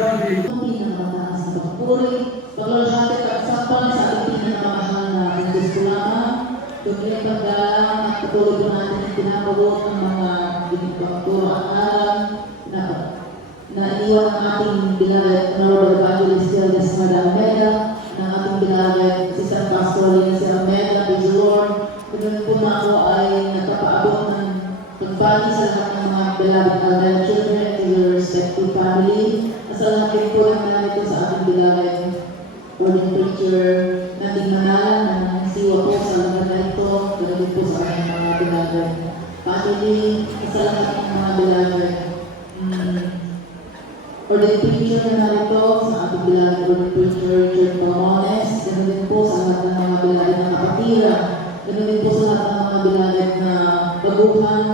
Pinakamataas na pagpuri, paglalahati at sampal sa ating pinakamahal na Kristusulama, tuloy paggalang at patuloy po natin ang pinapabot ng mga ginipagturo at alam na iwan ang ating beloved Lord Evangelist Gildes Madameda, ng ating beloved si San Pastor Lina Sirameda, praise the Lord. Ganun po na ako ay nagpapaabot ng pagbati sa lahat ng mga beloved Alden children to your respective family. Sa lahat din po ng nandito sa ating beloved Ordin Preacher nating manalan na siwa po sa lugar na ito, ganun po sa ating mga beloved family, sa lahat ng mga beloved Ordin Preacher na narito, sa ating beloved Ordin Preacher Richard Palmones, ganun din po sa lahat ng mga beloved na kapatira, ganun din po sa lahat ng mga beloved na baguhan.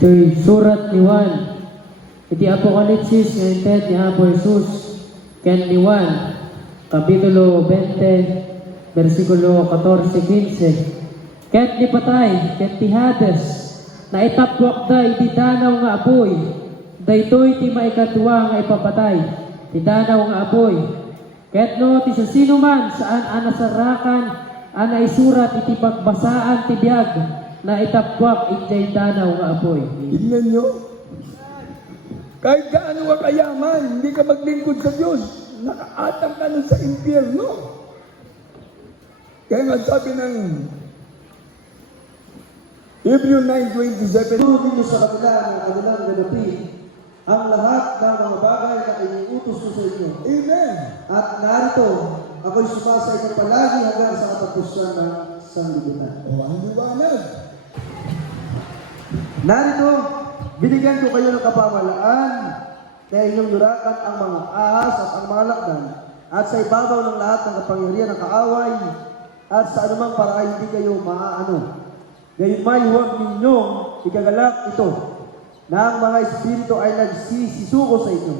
Ito'y surat ni Juan. Iti Apokalipsis nga inted ni Apo Jesus ken ni Juan, Kapitulo 20, versikulo 14-15. Ket ni patay, ket ti Hades, na itapwak da iti danaw nga apoy, daytoy ti maikatwa nga ipapatay, ti danaw nga apoy. Ket no ti sa sino man saan anasarakan, ana isurat iti pagbasaan ti biyag, na itapwak iti danaw nga apoy. Tingnan nyo. Kahit gaano ka kayaman, hindi ka maglingkod sa Diyos. Nakaatang ka nun sa impyerno. Kaya nga sabi ng Hebrew 9:27, Turutin niyo sa kanila ng kanilang ganapi ang lahat ng mga bagay na iniutos ko sa inyo. Amen. At narito, ako'y sumasa inyo palagi hanggang sa katapusan ng sanglibutan. O, ang liwanag. Narito, binigyan ko kayo ng kapamalaan na inyong yurakan ang mga ahas at ang mga lakdan at sa ibabaw ng lahat ng kapangyarihan ng kaaway at sa anumang paraan hindi kayo maaano. Gayunmay huwag ninyong ikagalak ito na ang mga espiritu ay nagsisisuko sa inyo,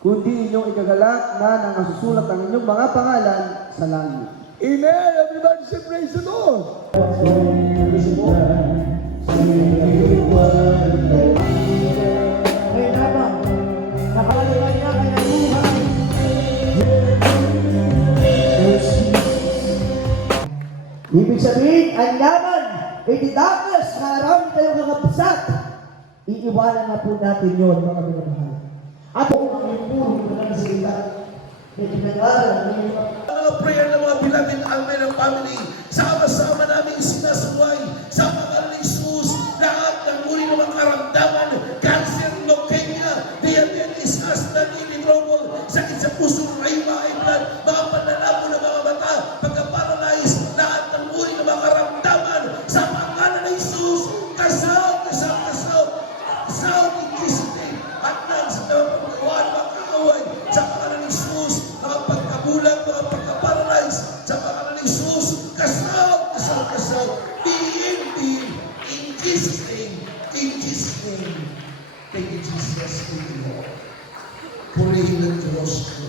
kundi inyong ikagalak na nangasusulat ang inyong mga pangalan sa langit. Amen. Everybody say praise the Lord. Ibig sabihin, ang yaman, iti darkness, harami kayo kakapsat. Iiwanan na po natin yun, mga minamahal. At kung ang puro na ng salita, may kinagalan, Mga prayer ng mga beloved Almen ng family, sama-sama namin sinasuway sa pangalan ni Jesus, lahat ng uri ng mga karamdaman, cancer, leukemia, diabetes, asthma, kidney trouble, sakit sa puso, rheuma, high blood, mga pananabo ng mga mata, pagka-paralyze, lahat ng uri ng mga karamdaman, sa pangalan ni Jesus, kasaw in Jesus' name, at nang sa pagkakawa ng mga kaaway, sa pangalan ni Jesus, mga pagkabulag, mga pagka-paralyze, sa pangalan ni Jesus, kasaw, be in Jesus' name, in Jesus' name. Thank you, Jesus, thank you, Lord. Purihin ng Diyos ko.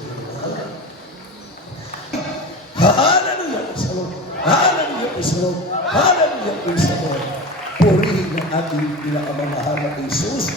Hallelujah, praise the Lord. Hallelujah, praise the Lord. Hallelujah, praise the Lord. Purihin ng ating pinakamamahal na Jesus.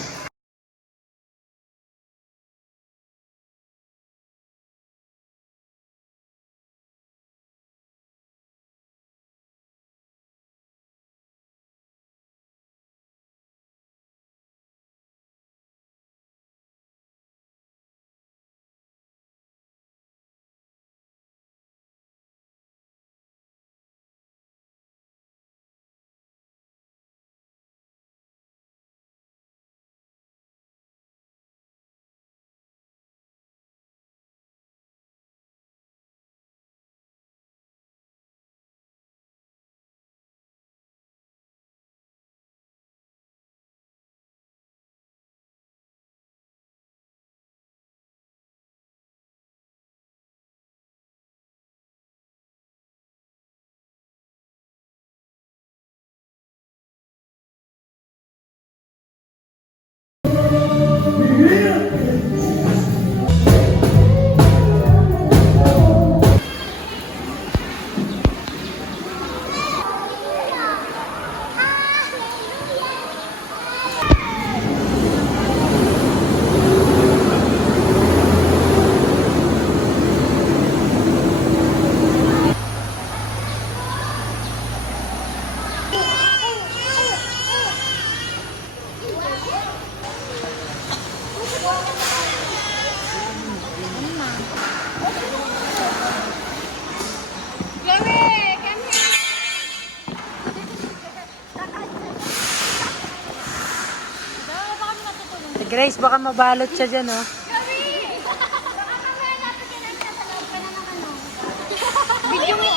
Grace, baka mabalot siya dyan, oh. Video mo.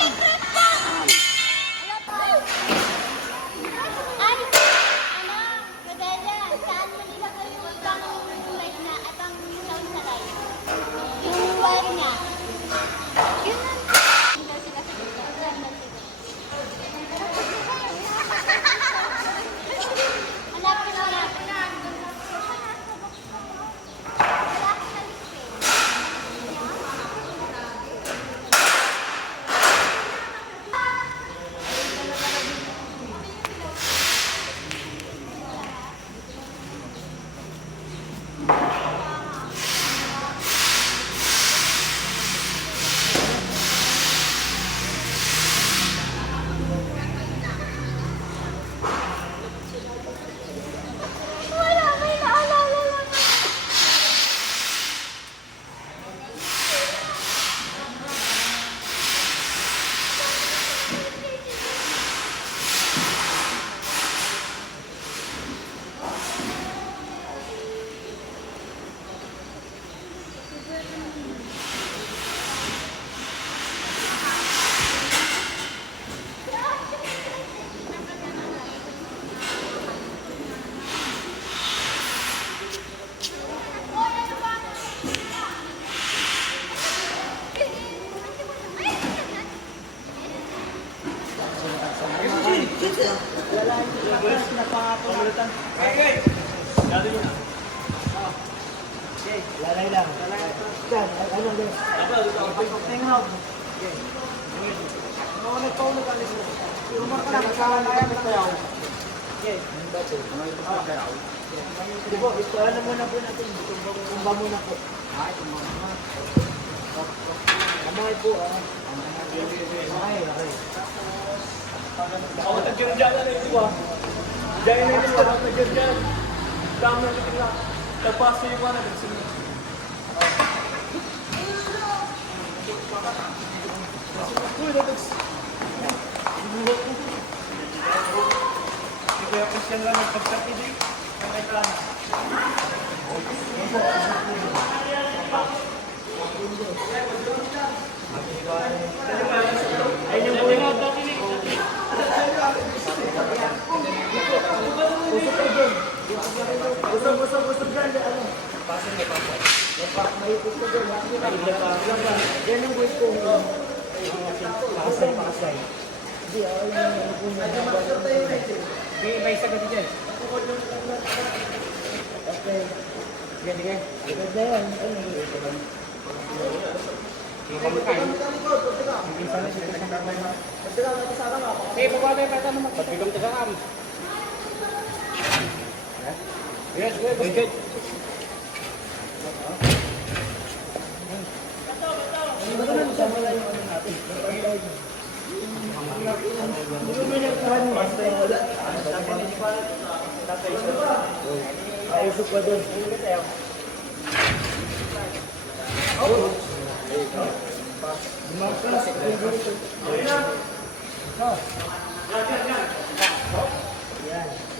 Saan mo nilagay yung light na at ang sound sa light? Yung wire niya. Yun lang. Hanapin mo na.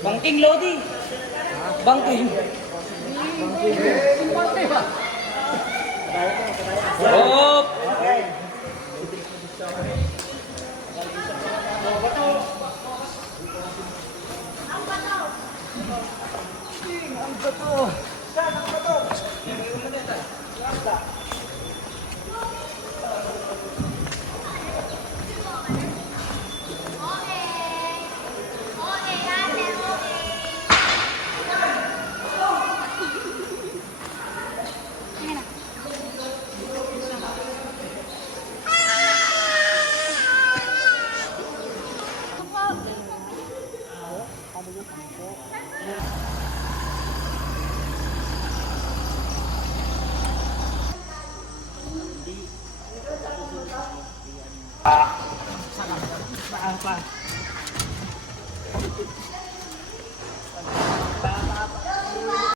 Bangking Lodi. Bangking. Hop.